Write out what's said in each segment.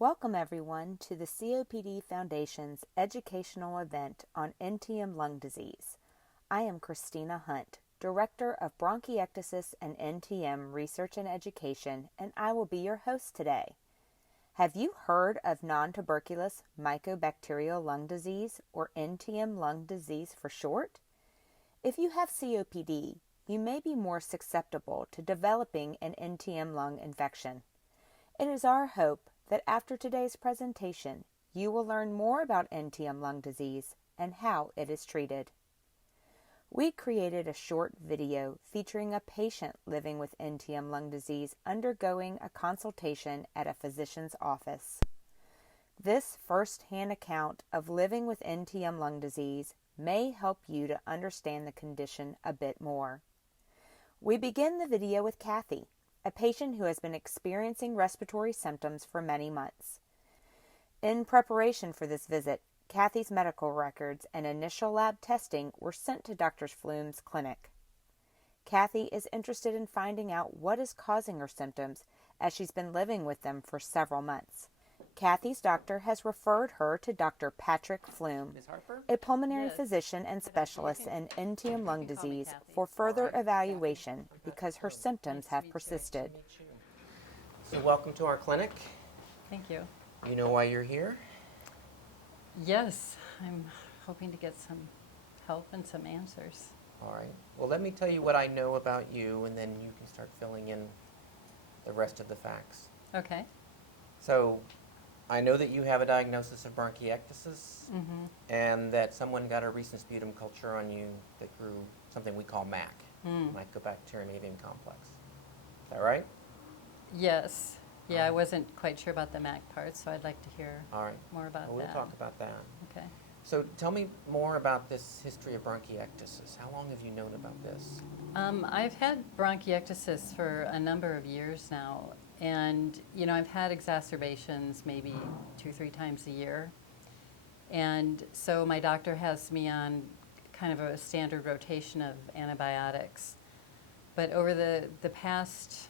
Welcome everyone to the COPD Foundation's educational event on NTM lung disease. I am Christina Hunt, Director of Bronchiectasis and NTM Research and Education, and I will be your host today. Have you heard of non-tuberculous mycobacterial lung disease, or NTM lung disease for short? If you have COPD, you may be more susceptible to developing an NTM lung infection. It is our hope that after today's presentation, you will learn more about NTM lung disease and how it is treated. We created a short video featuring a patient living with NTM lung disease undergoing a consultation at a physician's office. This first-hand account of living with NTM lung disease may help you to understand the condition a bit more. We begin the video with Kathy, a patient who has been experiencing respiratory symptoms for many months. In preparation for this visit, Kathy's medical records and initial lab testing were sent to Dr. Flume's clinic. Kathy is interested in finding out what is causing her symptoms, as she's been living with them for several months. Kathy's doctor has referred her to Dr. Patrick Flume, a pulmonary physician and specialist in NTM lung disease, for further evaluation because her symptoms have persisted. So welcome to our clinic. Thank you. You know why you're here? Yes, I'm hoping to get some help and some answers. All right. Well, let me tell you what I know about you, and then you can start filling in the rest of the facts. Okay. So I know that you have a diagnosis of bronchiectasis, and that someone got a recent sputum culture on you that grew something we call MAC, Mycobacterium avium complex. Is that right? Yes. Yeah, I wasn't quite sure about the MAC part, so I'd like to hear All right. more about Well, that. we'll talk about that. Okay. So tell me more about this history of bronchiectasis. How long have you known about this? I've had bronchiectasis for a number of years now, and I've had exacerbations maybe 2-3 times a year, and so my doctor has me on kind of a standard rotation of antibiotics. But over the past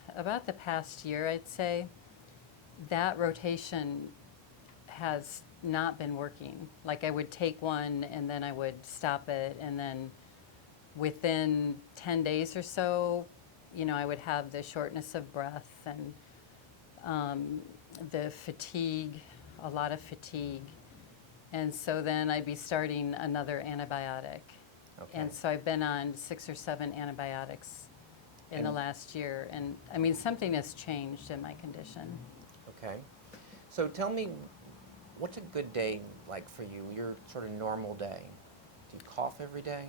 year, I'd say, that rotation has not been working. Like, I would take one and then I would stop it, and then within 10 days or so, I would have the shortness of breath and the fatigue, a lot of fatigue. And so then I'd be starting another antibiotic. Okay. And so I've been on 6 or 7 antibiotics in the last year. And I mean, something has changed in my condition. Okay. So tell me, what's a good day like for you, your sort of normal day? Do you cough every day?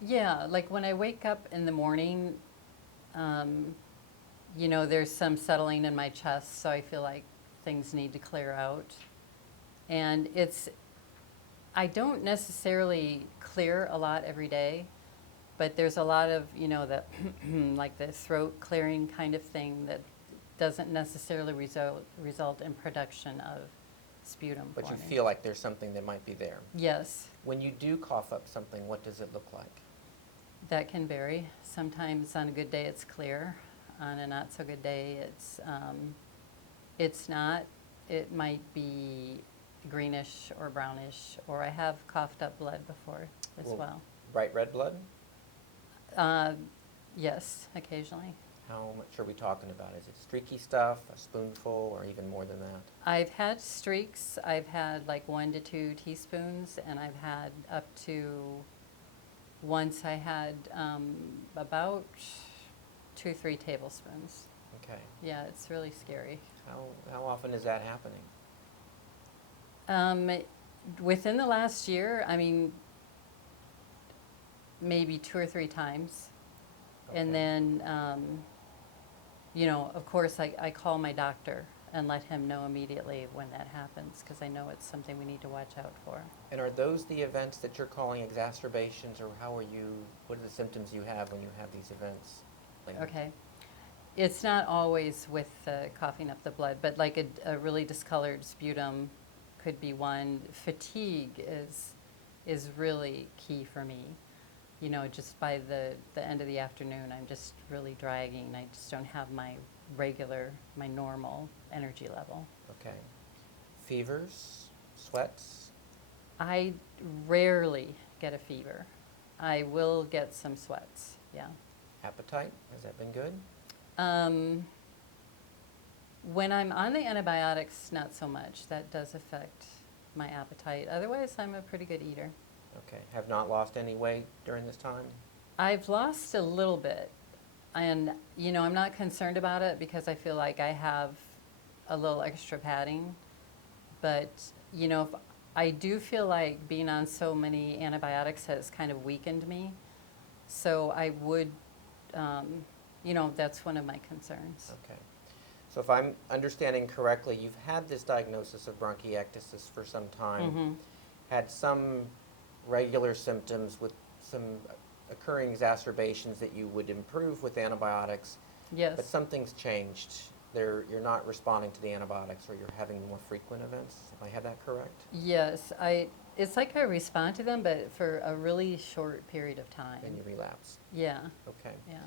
Yeah, like when I wake up in the morning, there's some settling in my chest, so I feel like things need to clear out. And I don't necessarily clear a lot every day, but there's a lot of, the like the throat clearing kind of thing that doesn't necessarily result in production of sputum. But you forming. feel like there's something that might be there. Yes, When you do cough up something, what does it look like? that can vary. Sometimes on a good day it's clear. On a not so good day it's not. It might be greenish or brownish, or I have coughed up blood before as well. Bright red blood? Yes, occasionally. How much are we talking about? Is it streaky stuff, a spoonful, or even more than that? I've had streaks. I've had like 1 to 2 teaspoons, and I've had up to, once I had about 2-3 tablespoons. Okay. Yeah, it's really scary. How often is that happening? Within the last year, I mean, maybe 2 or 3 times. Okay. And then, of course, I call my doctor and let him know immediately when that happens, because I know it's something we need to watch out for. And are those the events that you're calling exacerbations, or what are the symptoms you have when you have these events? Okay. It's not always with coughing up the blood, but like a really discolored sputum could be one. Fatigue is really key for me. Just by the end of the afternoon, I'm just really dragging. I just don't have my regular, my normal energy level. Okay. Fevers, sweats? I rarely get a fever. I will get some sweats, yeah. Appetite, has that been good? When I'm on the antibiotics, not so much. That does affect my appetite. Otherwise, I'm a pretty good eater. Okay. Have not lost any weight during this time? I've lost a little bit. And, I'm not concerned about it because I feel like I have a little extra padding. But, if I do feel like being on so many antibiotics has kind of weakened me. So I would, that's one of my concerns. Okay. So if I'm understanding correctly, you've had this diagnosis of bronchiectasis for some time, had some regular symptoms with some occurring exacerbations that you would improve with antibiotics, Yes. but something's changed. You're not responding to the antibiotics, or you're having more frequent events. Have I had that correct? Yes, it's like I respond to them, but for a really short period of time. Then you relapse. Yeah, Okay. yeah.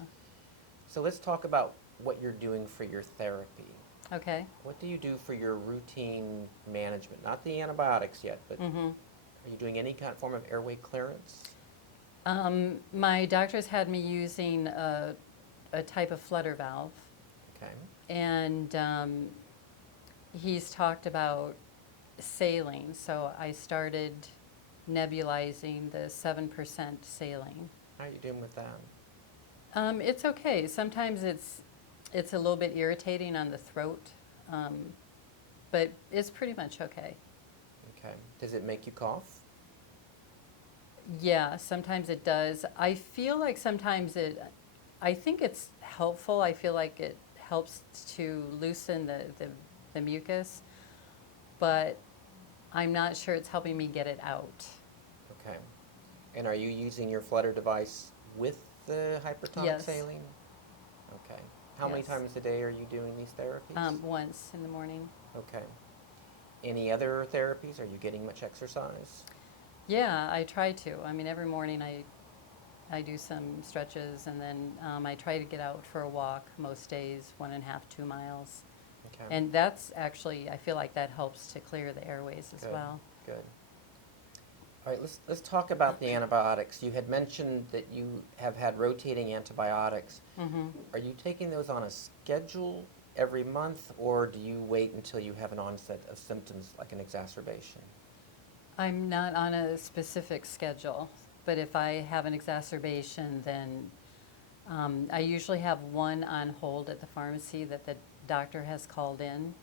So let's talk about what you're doing for your therapy. Okay. What do you do for your routine management? Not the antibiotics yet, but are you doing any kind of form of airway clearance? My doctor's had me using a type of flutter valve, Okay. and he's talked about saline, so I started nebulizing the 7% saline. How are you doing with that? It's okay. Sometimes it's a little bit irritating on the throat, but it's pretty much okay. Okay. Does it make you cough? Yeah, sometimes it does. I feel like sometimes I think it's helpful. I feel like it helps to loosen the mucus, but I'm not sure it's helping me get it out. Okay. And are you using your flutter device with the hypertonic Yes. saline? Okay. How many Yes. times a day are you doing these therapies? Once in the morning. Okay. Any other therapies? Are you getting much exercise? Yeah, I try to. I mean, every morning I do some stretches, and then I try to get out for a walk most days, 1.5, 2 miles. Okay. And that's actually, I feel like that helps to clear the airways as Good. well. Good. All right, let's talk about the antibiotics. You had mentioned that you have had rotating antibiotics. Are you taking those on a schedule every month, or do you wait until you have an onset of symptoms like an exacerbation? I'm not on a specific schedule, but if I have an exacerbation, then I usually have one on hold at the pharmacy that the doctor has called in.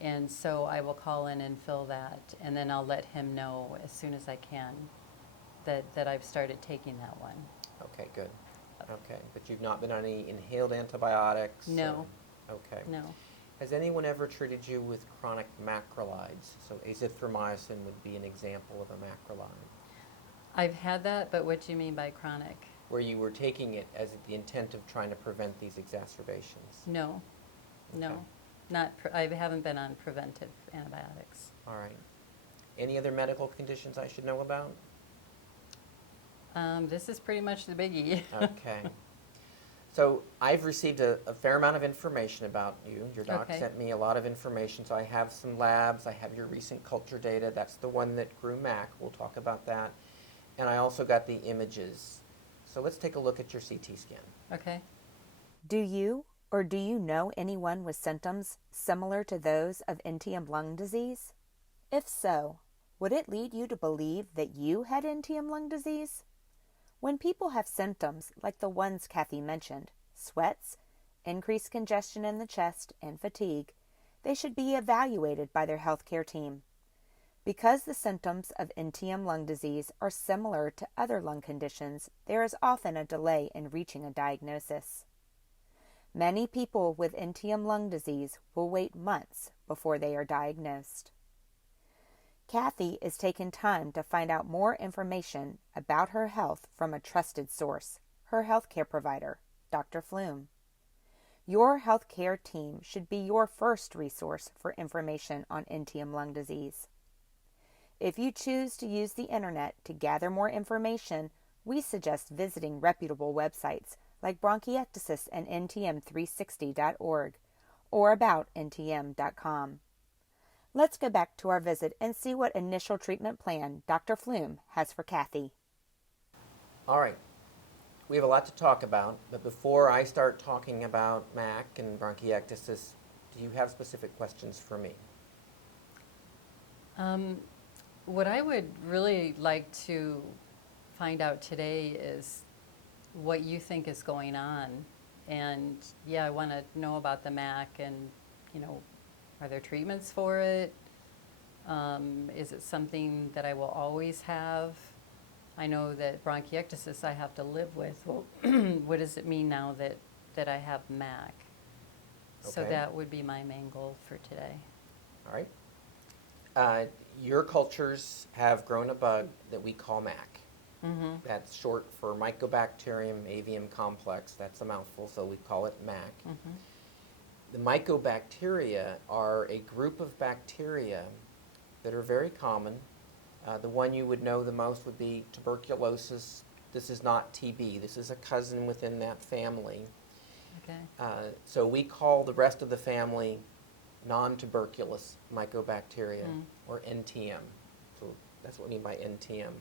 And so I will call in and fill that, and then I'll let him know as soon as I can that I've started taking that one. Okay, good. Okay, but you've not been on any inhaled antibiotics? No. Okay. No. Has anyone ever treated you with chronic macrolides? So azithromycin would be an example of a macrolide, I've had that, but what do you mean by chronic? where you were taking it as the intent of trying to prevent these exacerbations. No. No. Okay. I haven't been on preventive antibiotics. All right. Any other medical conditions I should know about? This is pretty much the biggie. Okay. So I've received a fair amount of information about you. Your doc Okay. sent me a lot of information. So I have some labs. I have your recent culture data. That's the one that grew MAC. We'll talk about that. And I also got the images. So let's take a look at your CT scan. Okay. Do you or do you know anyone with symptoms similar to those of NTM lung disease? If so, would it lead you to believe that you had NTM lung disease? When people have symptoms like the ones Kathy mentioned, sweats, increased congestion in the chest, and fatigue, they should be evaluated by their healthcare team. Because the symptoms of NTM lung disease are similar to other lung conditions, there is often a delay in reaching a diagnosis. Many people with NTM lung disease will wait months before they are diagnosed. Kathy is taking time to find out more information about her health from a trusted source, her healthcare provider, Dr. Flume. Your healthcare team should be your first resource for information on NTM lung disease. If you choose to use the internet to gather more information, we suggest visiting reputable websites like bronchiectasis and NTM360.org, or about ntm.com. Let's go back to our visit and see what initial treatment plan Dr. Flume has for Kathy. All right. We have a lot to talk about, but before I start talking about MAC and bronchiectasis, do you have specific questions for me? What I would really like to find out today is what you think is going on. And yeah, I want to know about the MAC and, are there treatments for it? Is it something that I will always have? I know that bronchiectasis I have to live with. Well, what does it mean now that I have MAC? So Okay. that would be my main goal for today. All right. Your cultures have grown a bug that we call MAC. Mm-hmm. That's short for Mycobacterium avium complex. That's a mouthful, so we call it MAC. Mm-hmm. The mycobacteria are a group of bacteria that are very common. The one you would know the most would be tuberculosis. This is not TB. This is a cousin within that family. Okay. So we call the rest of the family non-tuberculous mycobacteria, or NTM. So that's what we mean by NTM.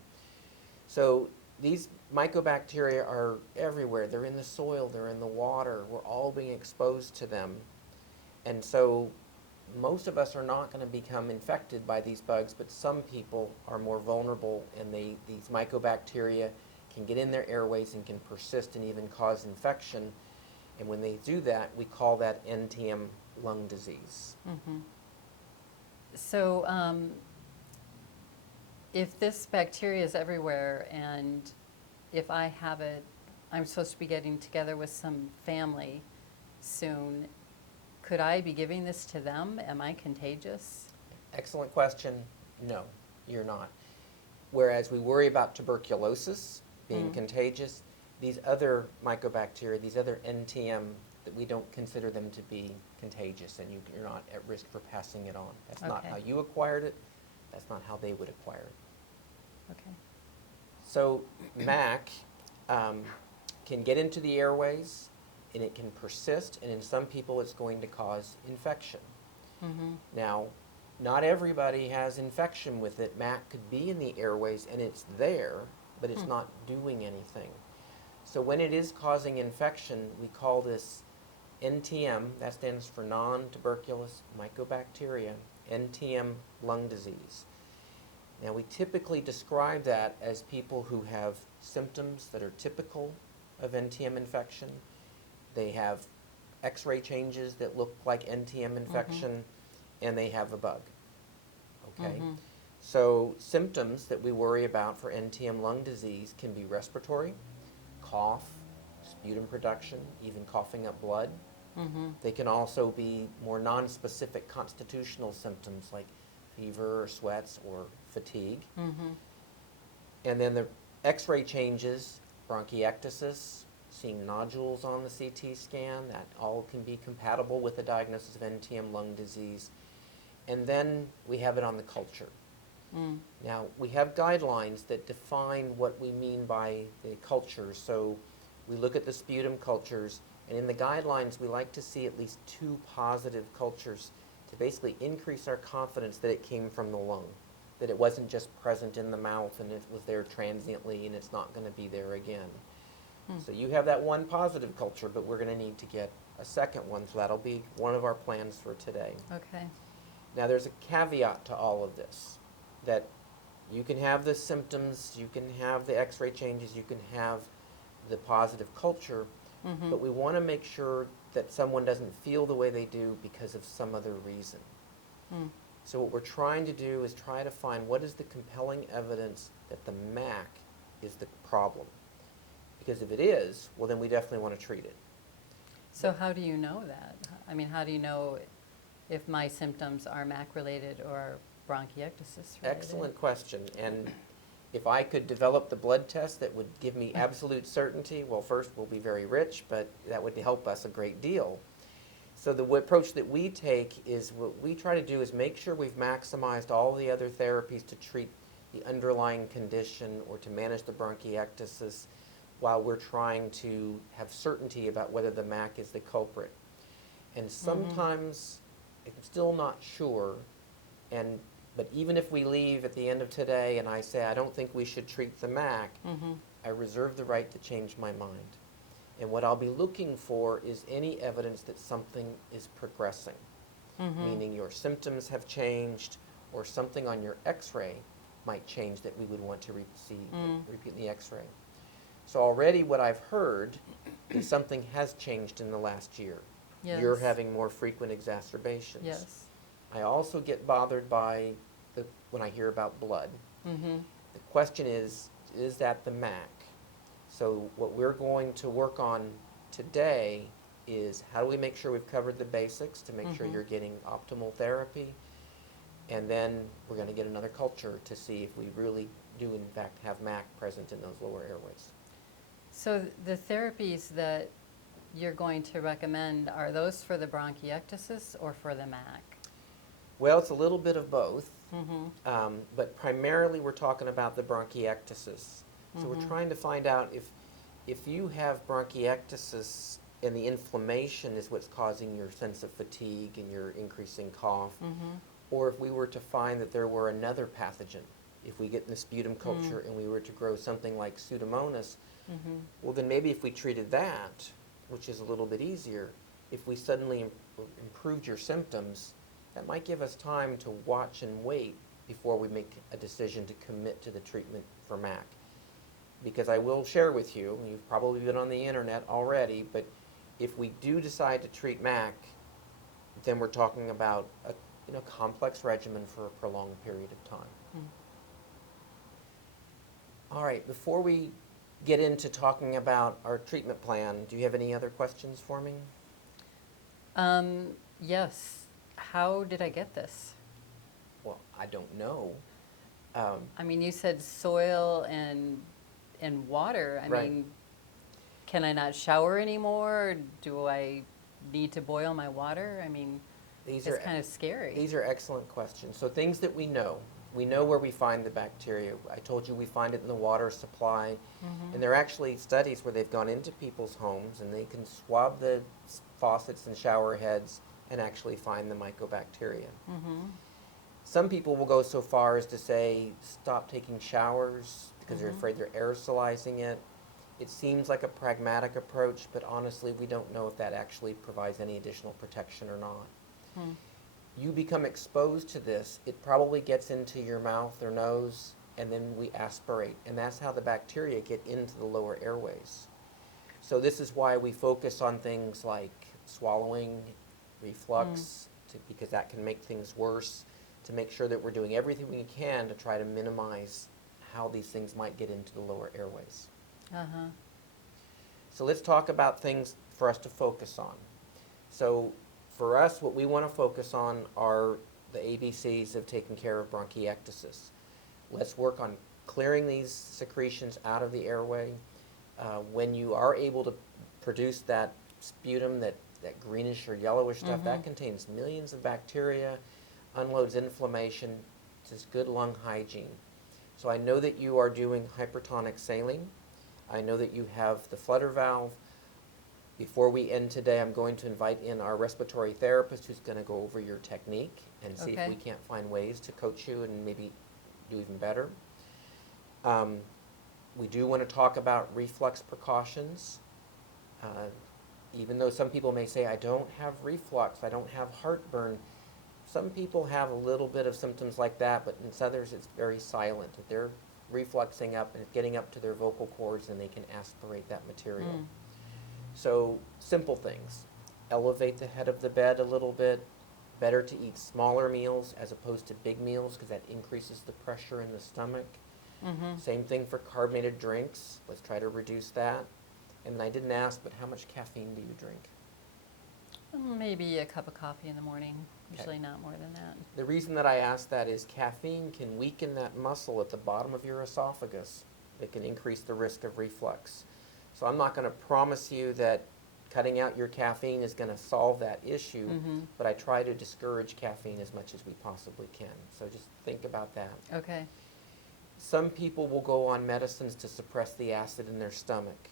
So these mycobacteria are everywhere. They're in the soil, they're in the water. We're all being exposed to them. And so most of us are not going to become infected by these bugs, but some people are more vulnerable, and these mycobacteria can get in their airways and can persist and even cause infection. And when they do that, we call that NTM lung disease. Mm-hmm. So if this bacteria is everywhere and if I have it, I'm supposed to be getting together with some family soon, could I be giving this to them? Am I contagious? Excellent question. No, you're not. Whereas we worry about tuberculosis being contagious, these other mycobacteria, these other NTM, that we don't consider them to be contagious, and you're not at risk for passing it on. That's not Okay. how you acquired it. That's not how they would acquire it. Okay. So MAC can get into the airways, and it can persist, and in some people it's going to cause infection. Mm-hmm. Now, not everybody has infection with it. MAC could be in the airways and it's there, but it's not doing anything. So when it is causing infection, we call this NTM, that stands for non-tuberculous mycobacteria, NTM lung disease. Now we typically describe that as people who have symptoms that are typical of NTM infection. They have X-ray changes that look like NTM infection, and they have a bug. Okay? So symptoms that we worry about for NTM lung disease can be respiratory, cough, sputum production, even coughing up blood. They can also be more non-specific constitutional symptoms like fever or sweats or fatigue. And then the X-ray changes, bronchiectasis, seeing nodules on the CT scan, that all can be compatible with the diagnosis of NTM lung disease. And then we have it on the culture. Now, we have guidelines that define what we mean by the cultures. So we look at the sputum cultures, and in the guidelines, we like to see at least 2 positive cultures to basically increase our confidence that it came from the lung, that it wasn't just present in the mouth and it was there transiently and it's not going to be there again. So you have that 1 positive culture, but we're going to need to get a second one, so that'll be one of our plans for today. Okay. Now there's a caveat to all of this, that you can have the symptoms, you can have the X-ray changes, you can have the positive culture, but we want to make sure that someone doesn't feel the way they do because of some other reason. So what we're trying to do is try to find what is the compelling evidence that the MAC is the problem. Because if it is, well then we definitely want to treat it. So how do you know that? I mean, how do you know if my symptoms are MAC related or bronchiectasis related? Excellent question. And if I could develop the blood test that would give me absolute certainty, well, first we'll be very rich, but that would help us a great deal. So the approach that we take is, what we try to do is make sure we've maximized all the other therapies to treat the underlying condition or to manage the bronchiectasis while we're trying to have certainty about whether the MAC is the culprit. And sometimes I'm still not sure, but even if we leave at the end of today and I say I don't think we should treat the MAC, I reserve the right to change my mind. And what I'll be looking for is any evidence that something is progressing, meaning your symptoms have changed or something on your x-ray might change that we would want to repeat in the x-ray. So already what I've heard is something has changed in the last year. Yes. You're having more frequent exacerbations. Yes. I also get bothered by when I hear about blood. The question is that the MAC? So what we're going to work on today is how do we make sure we've covered the basics to make sure you're getting optimal therapy, and then we're going to get another culture to see if we really do in fact have MAC present in those lower airways. So the therapies that you're going to recommend, are those for the bronchiectasis or for the MAC? Well, it's a little bit of both, but primarily we're talking about the bronchiectasis. So we're trying to find out if you have bronchiectasis and the inflammation is what's causing your sense of fatigue and your increasing cough, or if we were to find that there were another pathogen, if we get in the sputum culture and we were to grow something like Pseudomonas, well then maybe if we treated that, which is a little bit easier, if we suddenly improved your symptoms, that might give us time to watch and wait before we make a decision to commit to the treatment for MAC. Because I will share with you, you've probably been on the internet already, but if we do decide to treat MAC, then we're talking about a complex regimen for a prolonged period of time. All right, before we get into talking about our treatment plan, do you have any other questions for me? Yes. How did I get this? Well, I don't know. I mean, you said soil and water. I Right. mean, can I not shower anymore? Do I need to boil my water? I mean, it's kind of scary. These are excellent questions. So things that we know. We know where we find the bacteria. I told you we find it in the water supply. And there are actually studies where they've gone into people's homes and they can swab the faucets and shower heads and actually find the mycobacteria. Some people will go so far as to say, stop taking showers because they're afraid they're aerosolizing it. It seems like a pragmatic approach, but honestly, we don't know if that actually provides any additional protection or not. You become exposed to this, it probably gets into your mouth or nose, and then we aspirate, and that's how the bacteria get into the lower airways. So this is why we focus on things like swallowing, reflux, because that can make things worse, to make sure that we're doing everything we can to try to minimize how these things might get into the lower airways. So let's talk about things for us to focus on. So for us, what we want to focus on are the ABCs of taking care of bronchiectasis. Let's work on clearing these secretions out of the airway. When you are able to produce that sputum, that greenish or yellowish stuff, that contains millions of bacteria, unloads inflammation, just good lung hygiene. So I know that you are doing hypertonic saline. I know that you have the flutter valve. Before we end today, I'm going to invite in our respiratory therapist who's going to go over your technique and see if we can't find ways to coach you and maybe do even better. We do want to talk about reflux precautions. Even though some people may say, I don't have reflux, I don't have heartburn, some people have a little bit of symptoms like that, but in others it's very silent. They're refluxing up and it's getting up to their vocal cords and they can aspirate that material. So simple things. Elevate the head of the bed a little bit. Better to eat smaller meals as opposed to big meals because that increases the pressure in the stomach. Same thing for carbonated drinks. Let's try to reduce that. And then I didn't ask, but how much caffeine do you drink? Maybe a cup of coffee in the morning, usually not more than that. The reason that I ask that is caffeine can weaken that muscle at the bottom of your esophagus. It can increase the risk of reflux. So I'm not going to promise you that cutting out your caffeine is going to solve that issue, but I try to discourage caffeine as much as we possibly can. So just think about that. Okay. Some people will go on medicines to suppress the acid in their stomach,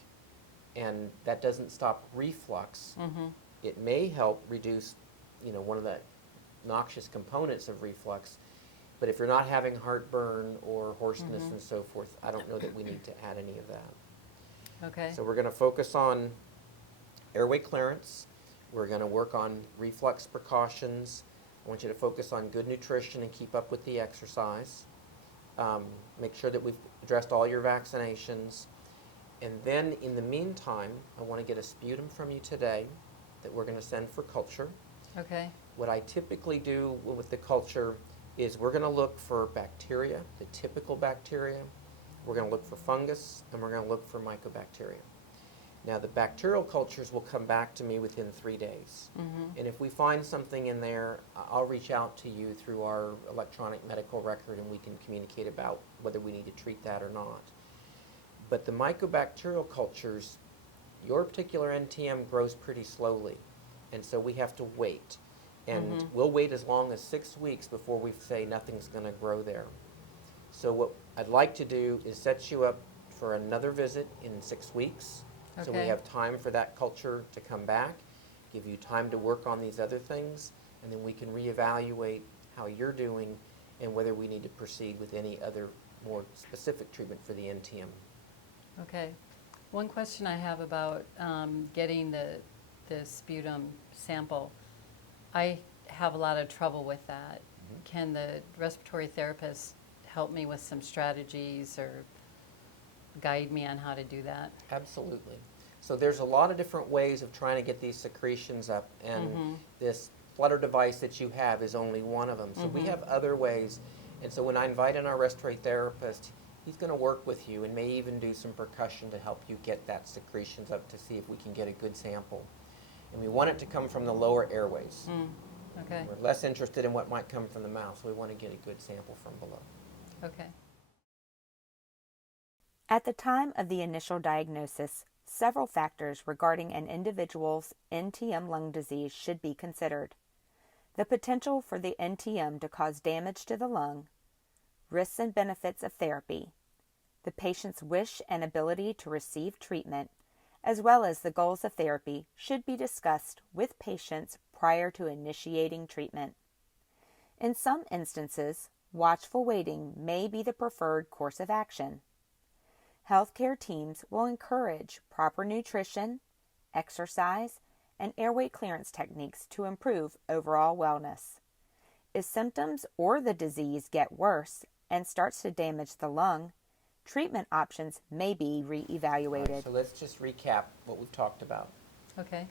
and that doesn't stop reflux. it may help reduce, one of the noxious components of reflux. But if you're not having heartburn or hoarseness and so forth, I don't know that we need to add any of that. Okay. So we're going to focus on airway clearance. We're going to work on reflux precautions. I want you to focus on good nutrition and keep up with the exercise. Make sure that we've addressed all your vaccinations. And then in the meantime, I want to get a sputum from you today that we're going to send for culture. Okay. What I typically do with the culture is we're going to look for bacteria, the typical bacteria. We're going to look for fungus, and we're going to look for mycobacteria. Now, the bacterial cultures will come back to me within 3 days. And if we find something in there, I'll reach out to you through our electronic medical record, and we can communicate about whether we need to treat that or not. But the mycobacterial cultures, your particular NTM grows pretty slowly, and so we have to wait. And we'll wait as long as 6 weeks before we say nothing's going to grow there. So what I'd like to do is set you up for another visit in 6 weeks. So we Okay. have time for that culture to come back, give you time to work on these other things, and then we can reevaluate how you're doing and whether we need to proceed with any other more specific treatment for the NTM. Okay. One question I have about getting the sputum sample. I have a lot of trouble with that. Can the respiratory therapist help me with some strategies or guide me on how to do that? Absolutely. So there's a lot of different ways of trying to get these secretions up, and this flutter device that you have is only one of them. So we have other ways, and so when I invite in our respiratory therapist, he's going to work with you and may even do some percussion to help you get that secretions up to see if we can get a good sample. And we want it to come from the lower airways. Okay. We're less interested in what might come from the mouth, so we want to get a good sample from below. Okay. At the time of the initial diagnosis, several factors regarding an individual's NTM lung disease should be considered. The potential for the NTM to cause damage to the lung, risks and benefits of therapy, the patient's wish and ability to receive treatment, as well as the goals of therapy should be discussed with patients prior to initiating treatment. In some instances, watchful waiting may be the preferred course of action. Healthcare teams will encourage proper nutrition, exercise, and airway clearance techniques to improve overall wellness. If symptoms or the disease get worse and starts to damage the lung, treatment options may be reevaluated. All right, so let's just recap what we've talked about. Okay.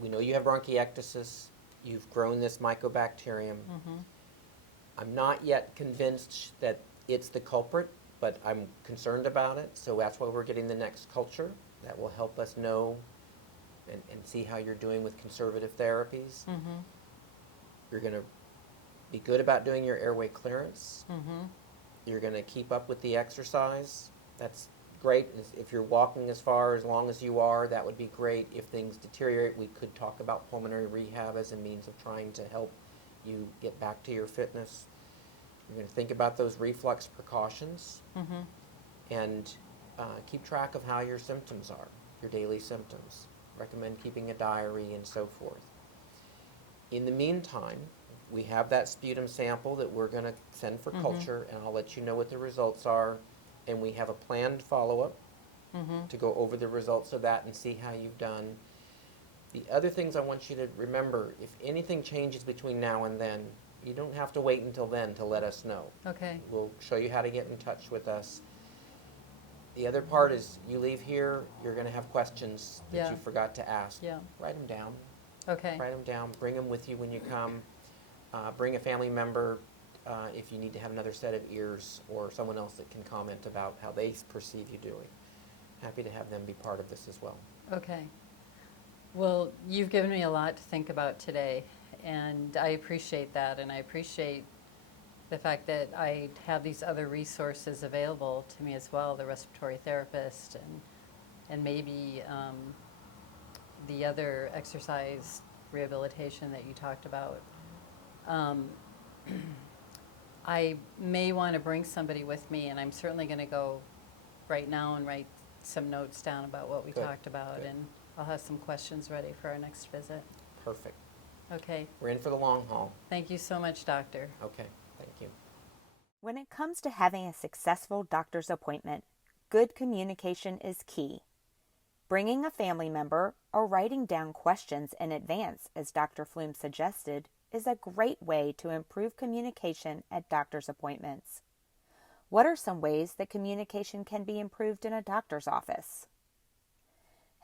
We know you have bronchiectasis. You've grown this mycobacterium. I'm not yet convinced that it's the culprit, but I'm concerned about it. So that's why we're getting the next culture. That will help us know and see how you're doing with conservative therapies. You're going to be good about doing your airway clearance. You're going to keep up with the exercise. That's great. If you're walking as far as long as you are, that would be great. If things deteriorate, we could talk about pulmonary rehab as a means of trying to help you get back to your fitness. You're going to think about those reflux precautions and keep track of how your symptoms are, your daily symptoms. Recommend keeping a diary and so forth. In the meantime, we have that sputum sample that we're going to send for culture, and I'll let you know what the results are. And we have a planned follow-up to go over the results of that and see how you've done. The other things I want you to remember, if anything changes between now and then, you don't have to wait until then to let us know. Okay. We'll show you how to get in touch with us. The other part is you leave here, you're going to have questions that you forgot to ask. Yeah. Write them down. Okay. Write them down. Bring them with you when you come. Bring a family member if you need to have another set of ears or someone else that can comment about how they perceive you doing. Happy to have them be part of this as well. Okay. Well, you've given me a lot to think about today, and I appreciate that, and I appreciate the fact that I have these other resources available to me as well, the respiratory therapist and maybe the other exercise rehabilitation that you talked about. I may want to bring somebody with me, and I'm certainly going to go right now and write some notes down about what we Good. talked about Good. and I'll have some questions ready for our next visit. Perfect. Okay. We're in for the long haul. Thank you so much, doctor. Okay, thank you. When it comes to having a successful doctor's appointment, good communication is key. Bringing a family member or writing down questions in advance, as Dr. Flume suggested, is a great way to improve communication at doctor's appointments. What are some ways that communication can be improved in a doctor's office?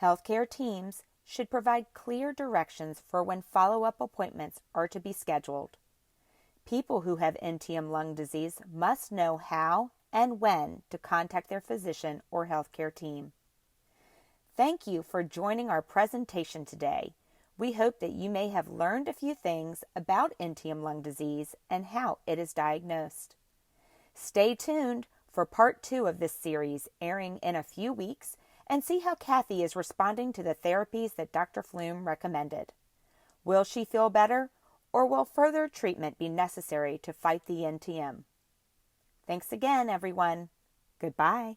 Healthcare teams should provide clear directions for when follow-up appointments are to be scheduled. People who have NTM lung disease must know how and when to contact their physician or healthcare team. Thank you for joining our presentation today. We hope that you may have learned a few things about NTM lung disease and how it is diagnosed. Stay tuned for part 2 of this series, airing in a few weeks, and see how Kathy is responding to the therapies that Dr. Flume recommended. Will she feel better, or will further treatment be necessary to fight the NTM? Thanks again, everyone. Goodbye.